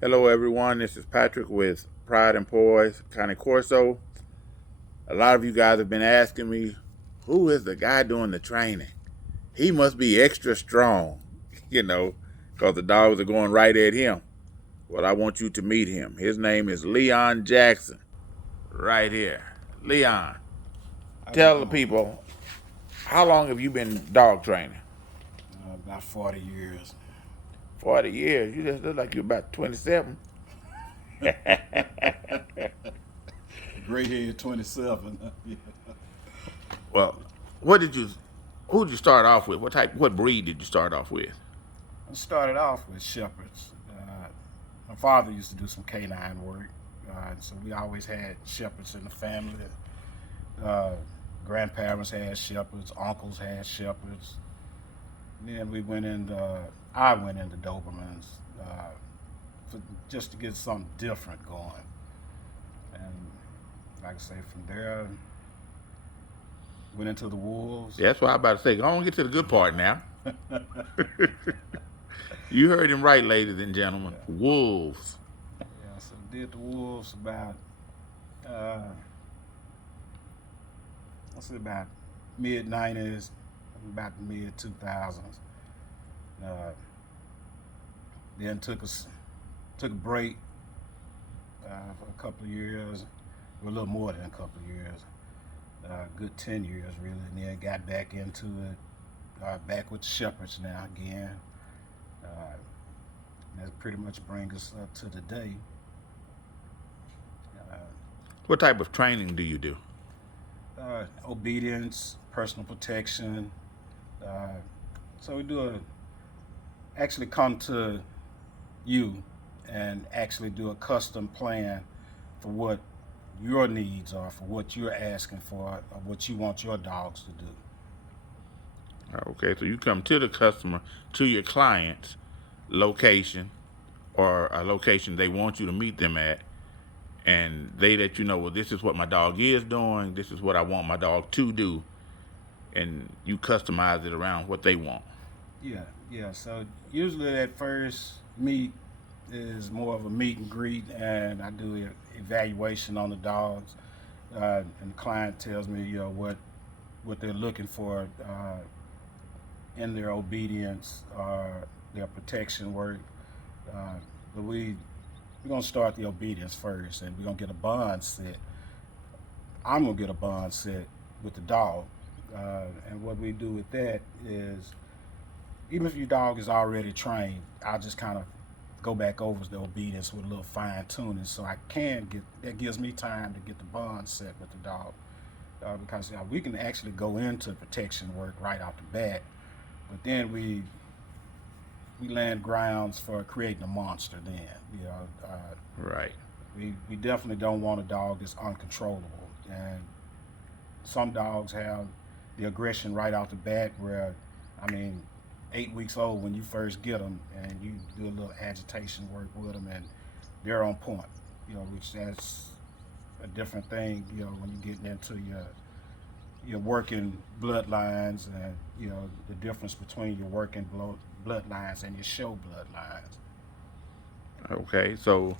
Hello, everyone. This is Patrick with Pride and Poise Cane Corso. A lot of you guys have been asking me, who is the guy doing the training? He must be extra strong, because the dogs are going right at him. Well, I want you to meet him. His name is Leon Jackson, right here. Leon, How's it tell the going? people, how long have you been dog training? About 40 years. 40 years. You just look like you're about 27. Gray head 27. Well, what did you, who did you start off with? What breed did you start off with? I started off with shepherds. My father used to do some canine work, so we always had shepherds in the family. Uh, Grandparents had shepherds, uncles had shepherds. Then I went into Dobermans for, just to get something different going. And like I say, from there, went into the wolves. That's what I'm about to say. Go on, get to the good part now. You heard him right, ladies and gentlemen. Yeah. Wolves. Yeah, so did the Wolves about uh let's say about mid 90s, about the mid 2000s. Uh then took a break for a couple of years, or a little more than a couple of years. Good 10 years really, and then got back into it. Back with the Shepherds now again. Uh, that pretty much brings us up to today. Uh, What type of training do you do? Obedience, personal protection. Uh, so we actually come to you and actually do a custom plan for what your needs are, for what you're asking for, or what you want your dogs to do. Okay, so you come to the customer, to your client's location or a location they want you to meet them at, and they let you know, well, this is what my dog is doing, this is what I want my dog to do, and you customize it around what they want. Yeah, yeah. So usually that first meet is more of a meet and greet, and I do an evaluation on the dogs, and the client tells me, what they're looking for in their obedience or their protection work. Uh, but we're gonna start the obedience first, and we're gonna get a bond set. I'm gonna get a bond set with the dog, and what we do with that is, even if your dog is already trained, I'll just kind of go back over the obedience with a little fine tuning, so I can get that gives me time to get the bond set with the dog, because we can actually go into protection work right off the bat, but then we land grounds for creating a monster. Then Right. we definitely don't want a dog that's uncontrollable, and some dogs have the aggression right off the bat. Where, I mean, 8 weeks old when you first get them, and you do a little agitation work with them, and they're on point. Which that's a different thing. When you're getting into your working bloodlines, and the difference between your working bloodlines and your show bloodlines. Okay, so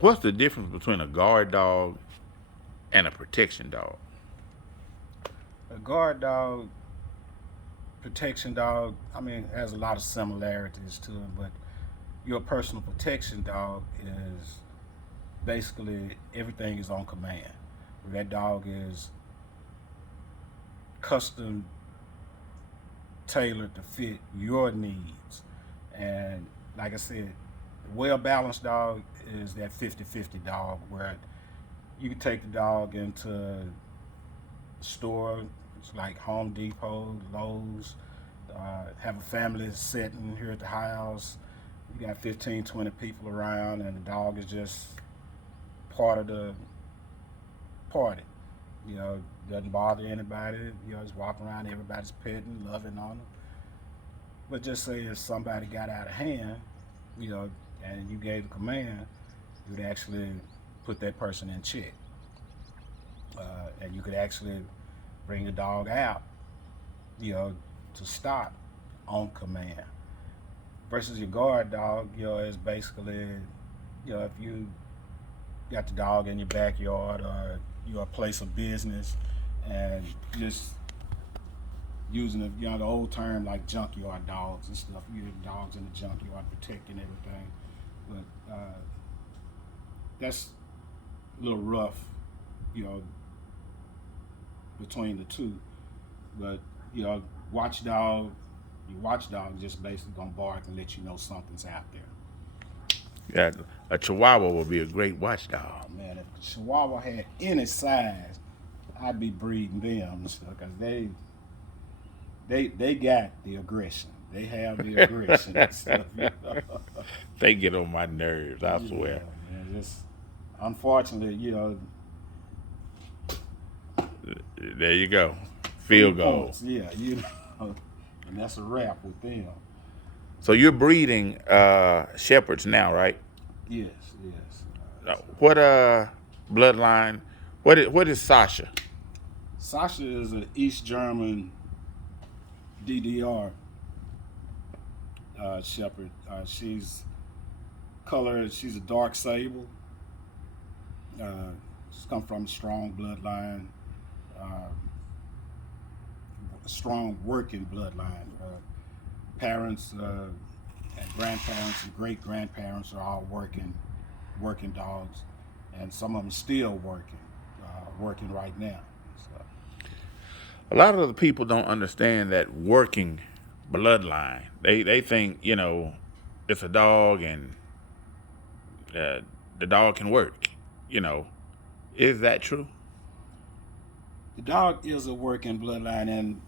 what's the difference between a guard dog and a protection dog? A guard dog, protection dog, I mean, has a lot of similarities to it, but your personal protection dog is basically everything is on command. That dog is custom tailored to fit your needs. And like I said, the well balanced dog is that 50-50 dog where you can take the dog into the store, it's like Home Depot, Lowe's, have a family setting here at the house. You got 15, 20 people around, and the dog is just part of the party. Doesn't bother anybody. Just walking around, everybody's petting, loving on them. But just say if somebody got out of hand, you know, and you gave the command, you would actually put that person in check, and you could actually bring the dog out, you know, to stop on command. versus your guard dog, is basically, if you got the dog in your backyard or your place of business, and just using the old term like junkyard dogs and stuff. You have dogs in the junkyard protecting everything, but that's a little rough, you know, between the two. But your watchdog just basically gonna bark and let you know something's out there. Yeah, a Chihuahua would be a great watchdog. Oh, man, if a Chihuahua had any size, I'd be breeding them and stuff, because they got the aggression. They have the aggression and stuff. They get on my nerves, I swear. Yeah, man, unfortunately, There you go. Field goal. points, yeah, and that's a wrap with them. So you're breeding shepherds now, right? Yes. What bloodline? What is Sasha? Sasha is an East German DDR shepherd. She's a dark sable. She's come from a strong bloodline, a strong working bloodline. Parents and grandparents and great grandparents are all working dogs, and some of them still working right now. So. A lot of the people don't understand that working bloodline. They think, it's a dog and the dog can work. Is that true? The dog is a working bloodline, and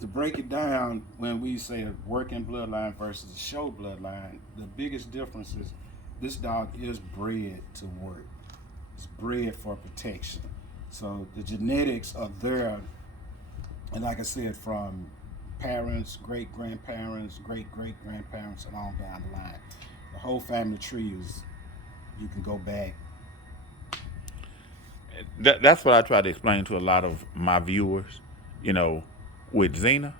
to break it down, when we say a working bloodline versus a show bloodline, the biggest difference is this dog is bred to work. It's bred for protection. So the genetics are there, and like I said, from parents, great-grandparents, great-great-grandparents, and on down the line. The whole family tree you can go back. That's what I try to explain to a lot of my viewers. With Xena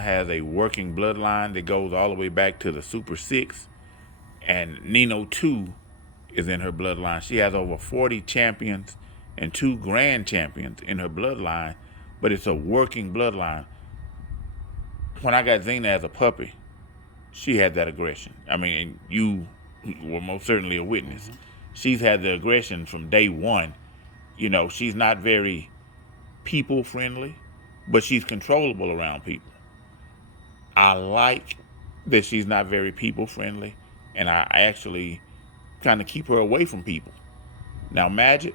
has a working bloodline that goes all the way back to the Super 6, and Nino 2 is in her bloodline. She has over 40 champions and 2 grand champions in her bloodline, but it's a working bloodline. When I got Xena as a puppy, she had that aggression. I mean, you were most certainly a witness. Mm-hmm. She's had the aggression from day one. She's not very people friendly, but she's controllable around people. I like that she's not very people friendly, and I actually kind of keep her away from people. Now, Magic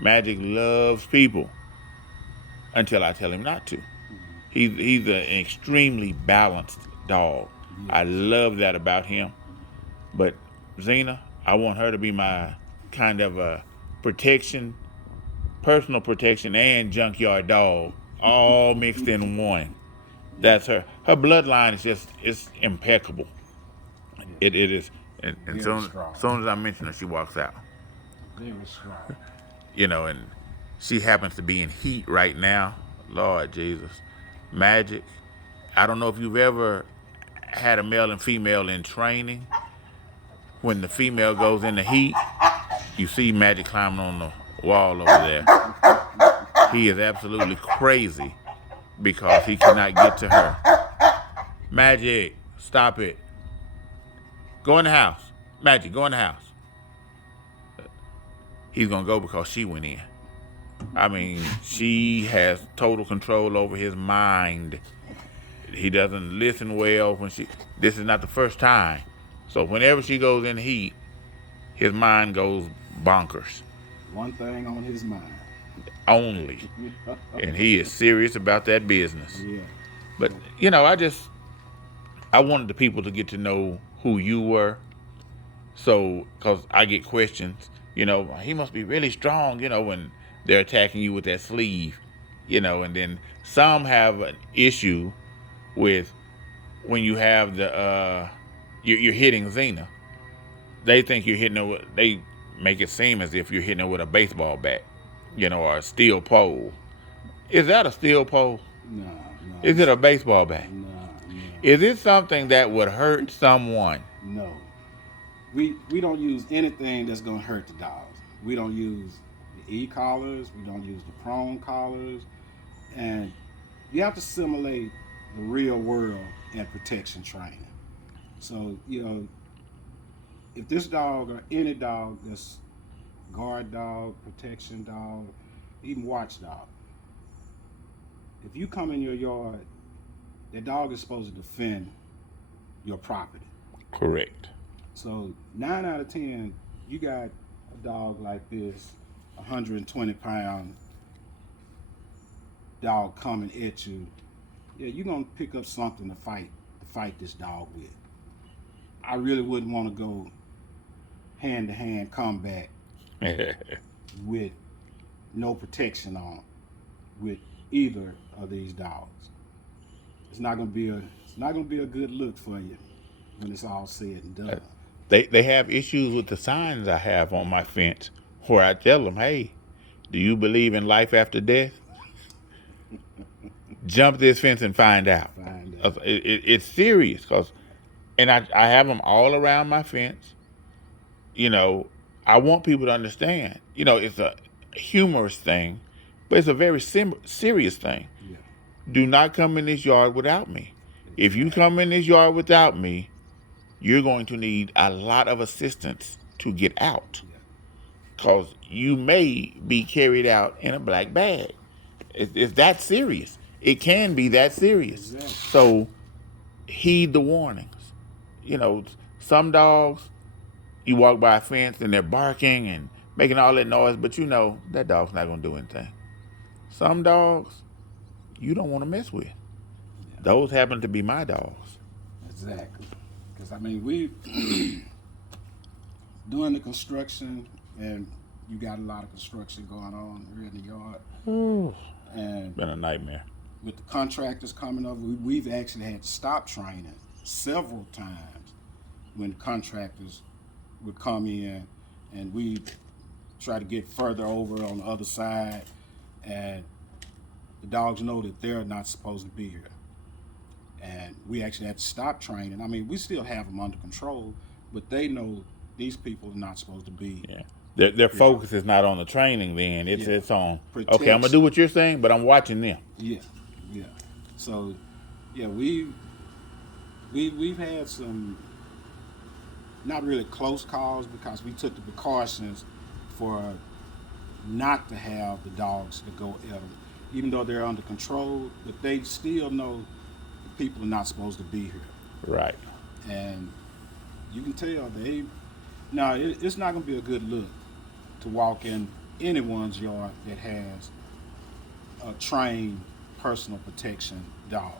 loves people until I tell him not to. He's an extremely balanced dog. Yes. I love that about him. But Xena, I want her to be my kind of a personal protection and junkyard dog, all mixed in one. That's her. Her bloodline is it's impeccable. It is. And soon as I mention her, she walks out. Very strong. And she happens to be in heat right now. Lord Jesus. Magic. I don't know if you've ever had a male and female in training. When the female goes in the heat, you see Magic climbing on the wall over there. He is absolutely crazy because he cannot get to her. Magic, stop it. Go in the house. Magic, go in the house. He's going to go because she went in. I mean, she has total control over his mind. He doesn't listen well this is not the first time. So whenever she goes in heat, his mind goes bonkers. One thing on his mind. Only. And he is serious about that business. Yeah. But, I wanted the people to get to know who you were. So, because I get questions, he must be really strong, when they're attacking you with that sleeve, and then some have an issue with when you have you're hitting Xena. They think you're hitting her they make it seem as if you're hitting her with a baseball bat, or a steel pole. Is that a steel pole? No. Is it a baseball bat? No. Is it something that would hurt someone? No, we don't use anything that's gonna hurt the dogs. We don't use the e-collars. We don't use the prong collars, and you have to simulate the real world in protection training. So if this dog or any dog that's guard dog, protection dog, even watchdog, if you come in your yard, that dog is supposed to defend your property. Correct. So 9 out of 10, you got a dog like this, 120-pound dog coming at you. Yeah, you're gonna pick up something to fight this dog with. I really wouldn't want to go hand-to-hand combat with no protection on with either of these dogs. It's not gonna be a good look for you when it's all said and done. They have issues with the signs I have on my fence where I tell them, hey, do you believe in life after death? Jump this fence and find out. It's serious and I have them all around my fence. I want people to understand, it's a humorous thing, but it's a very serious thing. Yeah. Do not come in this yard without me. If you come in this yard without me, you're going to need a lot of assistance to get out, because you may be carried out in a black bag. It's that serious. It can be that serious. Exactly. So heed the warnings. Some dogs, you walk by a fence and they're barking and making all that noise, but that dog's not going to do anything. Some dogs you don't want to mess with. Yeah. Those happen to be my dogs. Exactly. Because we doing the construction, and you got a lot of construction going on here in the yard. Ooh. And been a nightmare. With the contractors coming over, we've actually had to stop training several times when contractors would come in, and we try to get further over on the other side, and the dogs know that they're not supposed to be here. And we actually had to stop training. We still have them under control, but they know these people are not supposed to be. Yeah. Their focus is not on the training then. It's on, protection. Okay, I'm going to do what you're saying, but I'm watching them. Yeah. So, we've had some not really close calls because we took the precautions for not to have the dogs to go at them. Even though they're under control, but they still know the people are not supposed to be here. Right. And you can tell it's not going to be a good look to walk in anyone's yard that has a trained personal protection dog.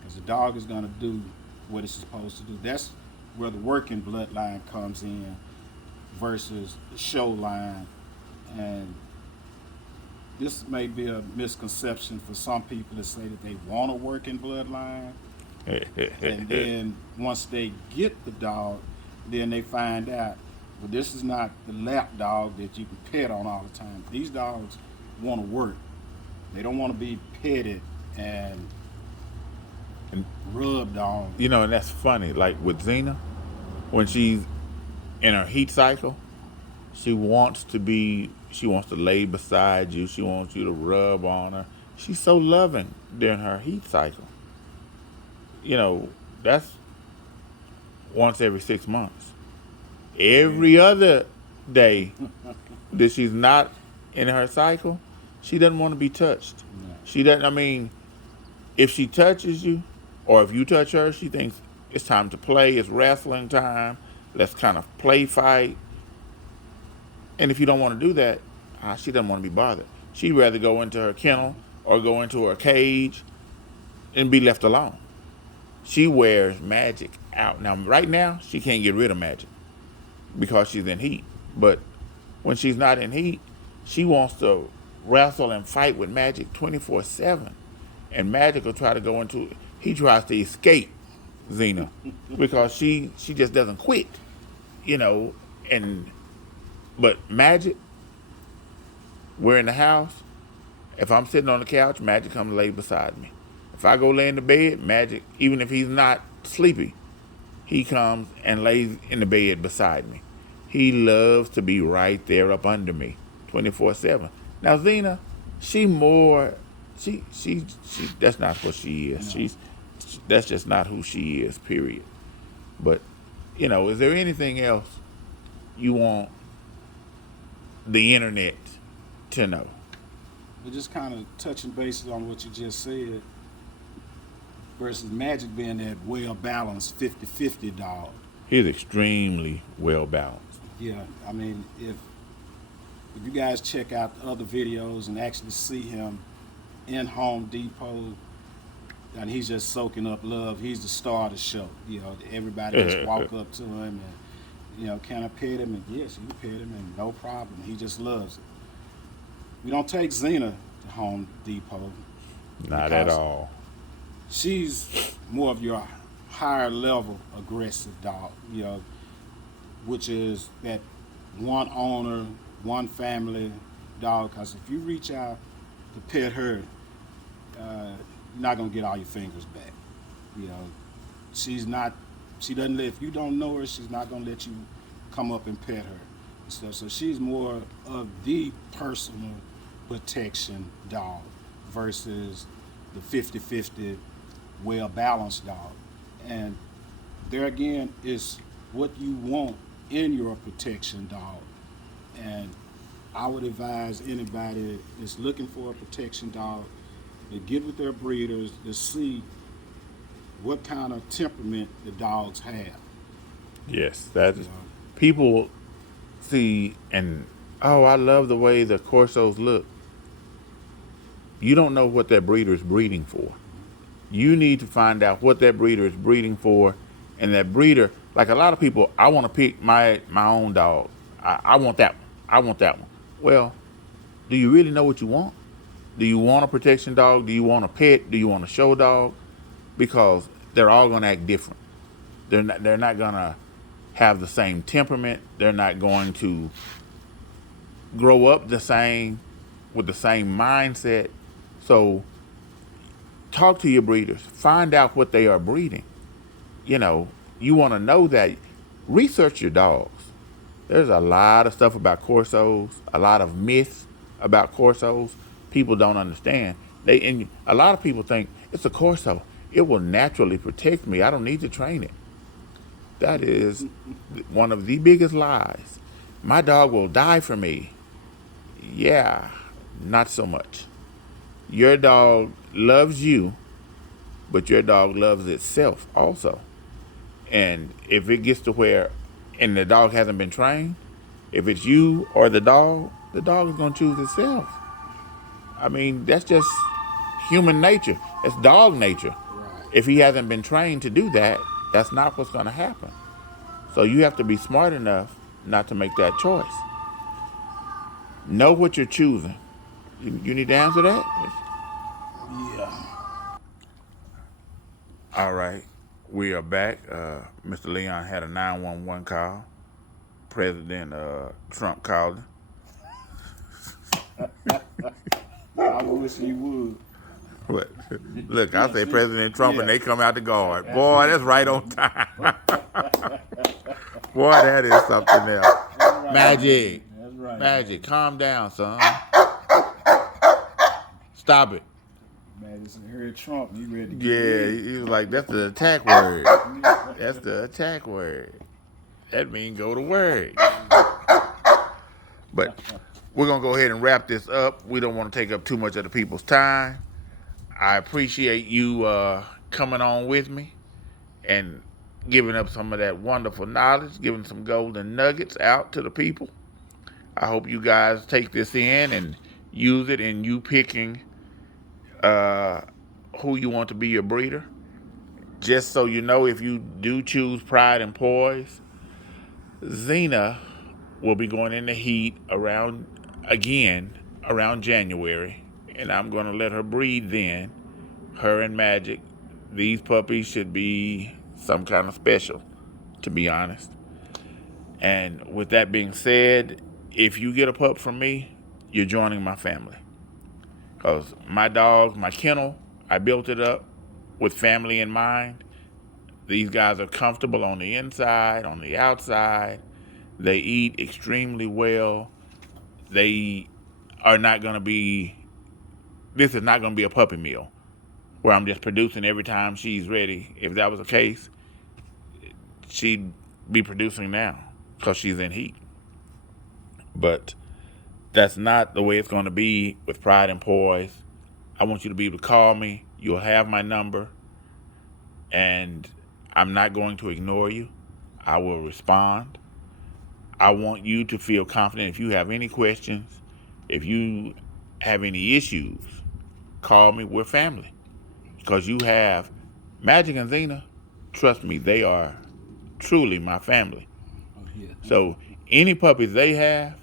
Because the dog is going to do what it's supposed to do. That's where the working bloodline comes in versus the show line. And this may be a misconception for some people to say that they want a working bloodline. And then once they get the dog, then they find out, well, this is not the lap dog that you can pet on all the time. These dogs want to work. They don't want to be petted and rubbed on. And that's funny. Like with Xena, when she's in her heat cycle, she wants to lay beside you. She wants you to rub on her. She's so loving during her heat cycle. That's once every 6 months. Every other day that she's not in her cycle, she doesn't want to be touched. No. She doesn't, if she touches you or if you touch her, she thinks it's time to play, it's wrestling time, let's kind of play fight. And if you don't want to do that, she doesn't want to be bothered. She'd rather go into her kennel or go into her cage and be left alone. She wears Magic out. Now, right now, she can't get rid of Magic because she's in heat. But when she's not in heat, she wants to wrestle and fight with Magic 24/7. And Magic will try to go into, he tries to escape Xena because she just doesn't quit, but Magic, we're in the house. If I'm sitting on the couch, Magic comes lay beside me. If I go lay in the bed, Magic, even if he's not sleepy, he comes and lays in the bed beside me. He loves to be right there up under me, 24/7. Now Zena, she more, she. That's not what she is. No. That's just not who she is. Period. But, is there anything else you want the internet to know? But just kind of touching bases on what you just said, versus Magic being that well-balanced 50-50 dog. He's extremely well balanced. Yeah, I mean, if you guys check out the other videos and actually see him in Home Depot, and he's just soaking up love. He's the star of the show. Everybody just walk up to him and, can I pet him? And yes, you pet him and no problem. He just loves it. We don't take Zena to Home Depot. Not at all. She's more of your higher level aggressive dog, which is that one owner, one family dog. Because if you reach out to pet her, you're not gonna get all your fingers back. She doesn't let, if you don't know her, she's not gonna let you come up and pet her and stuff. So she's more of the personal protection dog versus the 50-50 well-balanced dog. And there again is what you want in your protection dog. And I would advise anybody that's looking for a protection dog to get with their breeders to see what kind of temperament the dogs have. Yes, that is. People see and, oh, I love the way the Corsos look. You don't know what that breeder is breeding for. You need to find out what that breeder is breeding for, and that breeder, like a lot of people, I want to pick my own dog. I want that one. I want that one. Well, do you really know what you want? Do you want a protection dog? Do you want a pet? Do you want a show dog? Because they're all going to act different. They're not going to have the same temperament. They're not going to grow up the same with the same mindset. So talk to your breeders. Find out what they are breeding. You want to know that. Research your dogs. There's a lot of stuff about Corsos, a lot of myths about Corsos. People don't understand. And a lot of people think it's a Corso. It will naturally protect me. I don't need to train it. That is one of the biggest lies. My dog will die for me. Yeah, not so much. Your dog loves you, but your dog loves itself also. And if it gets to where, and the dog hasn't been trained, if it's you or the dog is going to choose itself. I mean, that's just human nature. It's dog nature. Right. If he hasn't been trained to do that, that's not what's going to happen. So you have to be smart enough not to make that choice. Know what you're choosing. You need to answer that? Yeah. All right. We are back. Mr. Leon had a 911 call. President Trump called him. I wish he would. What? Look, I say President Trump and they come out the guard. Boy, that's right on time. Boy, that is something else. Right. Magic. That's right. Magic, calm down, son. Stop it. Madison heard Trump, you ready to get Yeah, ready. he was like, that's the attack word. That's the attack word. That means go to work. But we're going to go ahead and wrap this up. We don't want to take up too much of the people's time. I appreciate you coming on with me and giving up some of that wonderful knowledge, giving some golden nuggets out to the people. I hope you guys take this in and use it in you picking who you want to be your breeder. Just so you know, if you do choose Pride and Poise, Zena will be going in the heat around January, and I'm going to let her breed then. Her and Magic. These puppies should be some kind of special, to be honest. And with that being said, if you get a pup from me, you're joining my family. Because my dog, my kennel, I built it up with family in mind. These guys are comfortable on the inside, on the outside. They eat extremely well. They are not going to be, this is not going to be a puppy mill where I'm just producing every time she's ready. If that was the case, she'd be producing now because she's in heat. But that's not the way it's going to be with Pride and Poise. I want you to be able to call me. You'll have my number. And I'm not going to ignore you. I will respond. I want you to feel confident. If you have any questions, if you have any issues, call me. We're family. Because you have Magic and Zena, trust me, they are truly my family. Oh, yeah. So any puppies they have,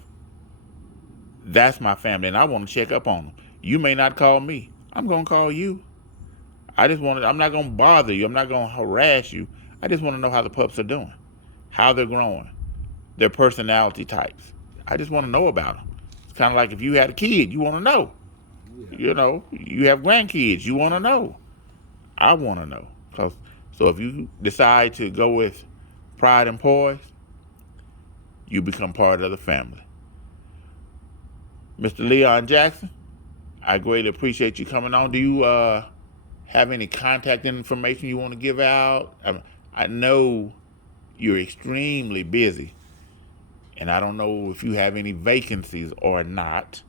that's my family, and I want to check up on them. You may not call me. I'm going to call you. I'm not going to bother you. I'm not going to harass you. I just want to know how the pups are doing, how they're growing, their personality types. I just want to know about them. It's kind of like if you had a kid, you want to know. Yeah. You know, you have grandkids, you want to know. I want to know. So if you decide to go with Pride and Poise, you become part of the family. Mr. Leon Jackson, I greatly appreciate you coming on. Do you have any contact information you want to give out? I know you're extremely busy, and I don't know if you have any vacancies or not.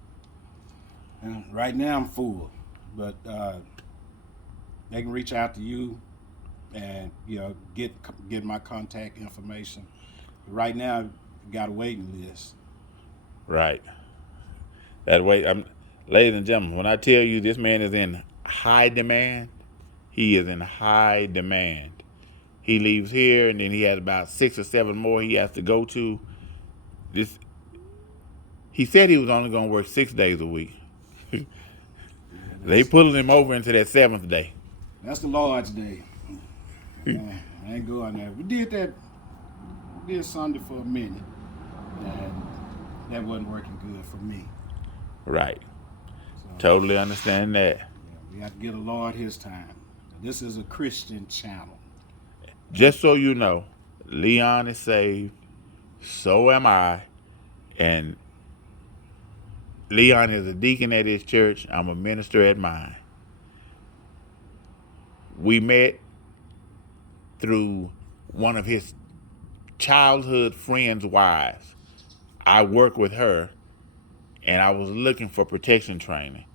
Right now I'm full, but they can reach out to you and get my contact information. Right now, you got a waiting list. Right. That way, ladies and gentlemen, when I tell you this man is in high demand, he is in high demand. He leaves here, and then he has about 6 or 7 more he has to go to. He said he was only going to work 6 days a week. They pulling him over into that 7th day. That's the Lord's day. I ain't going there. We did Sunday for a minute, and that wasn't working good for me. Right. So, Totally understand that. yeah, we have to give the Lord His time. This is a Christian channel. Just so you know, Leon is saved. So am I. And Leon is a deacon at his church. I'm a minister at mine. We met through one of his childhood friends' wives. I work with her, and I was looking for protection training.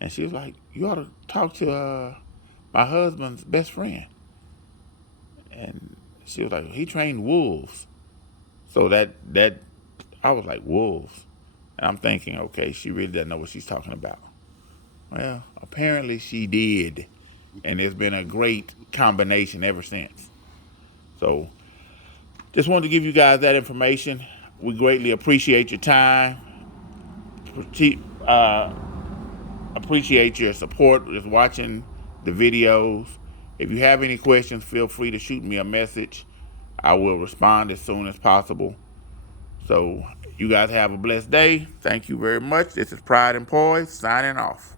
And she was like, you ought to talk to my husband's best friend. And she was like, he trained wolves. So that I was like, wolves. And I'm thinking, okay, she really doesn't know what she's talking about. Well, apparently she did. And it's been a great combination ever since. So just wanted to give you guys that information. We greatly appreciate your time. Appreciate your support with watching the videos. If you have any questions, feel free to shoot me a message. I will respond as soon as possible. So you guys have a blessed day. Thank you very much. This is Pride and Poise signing off.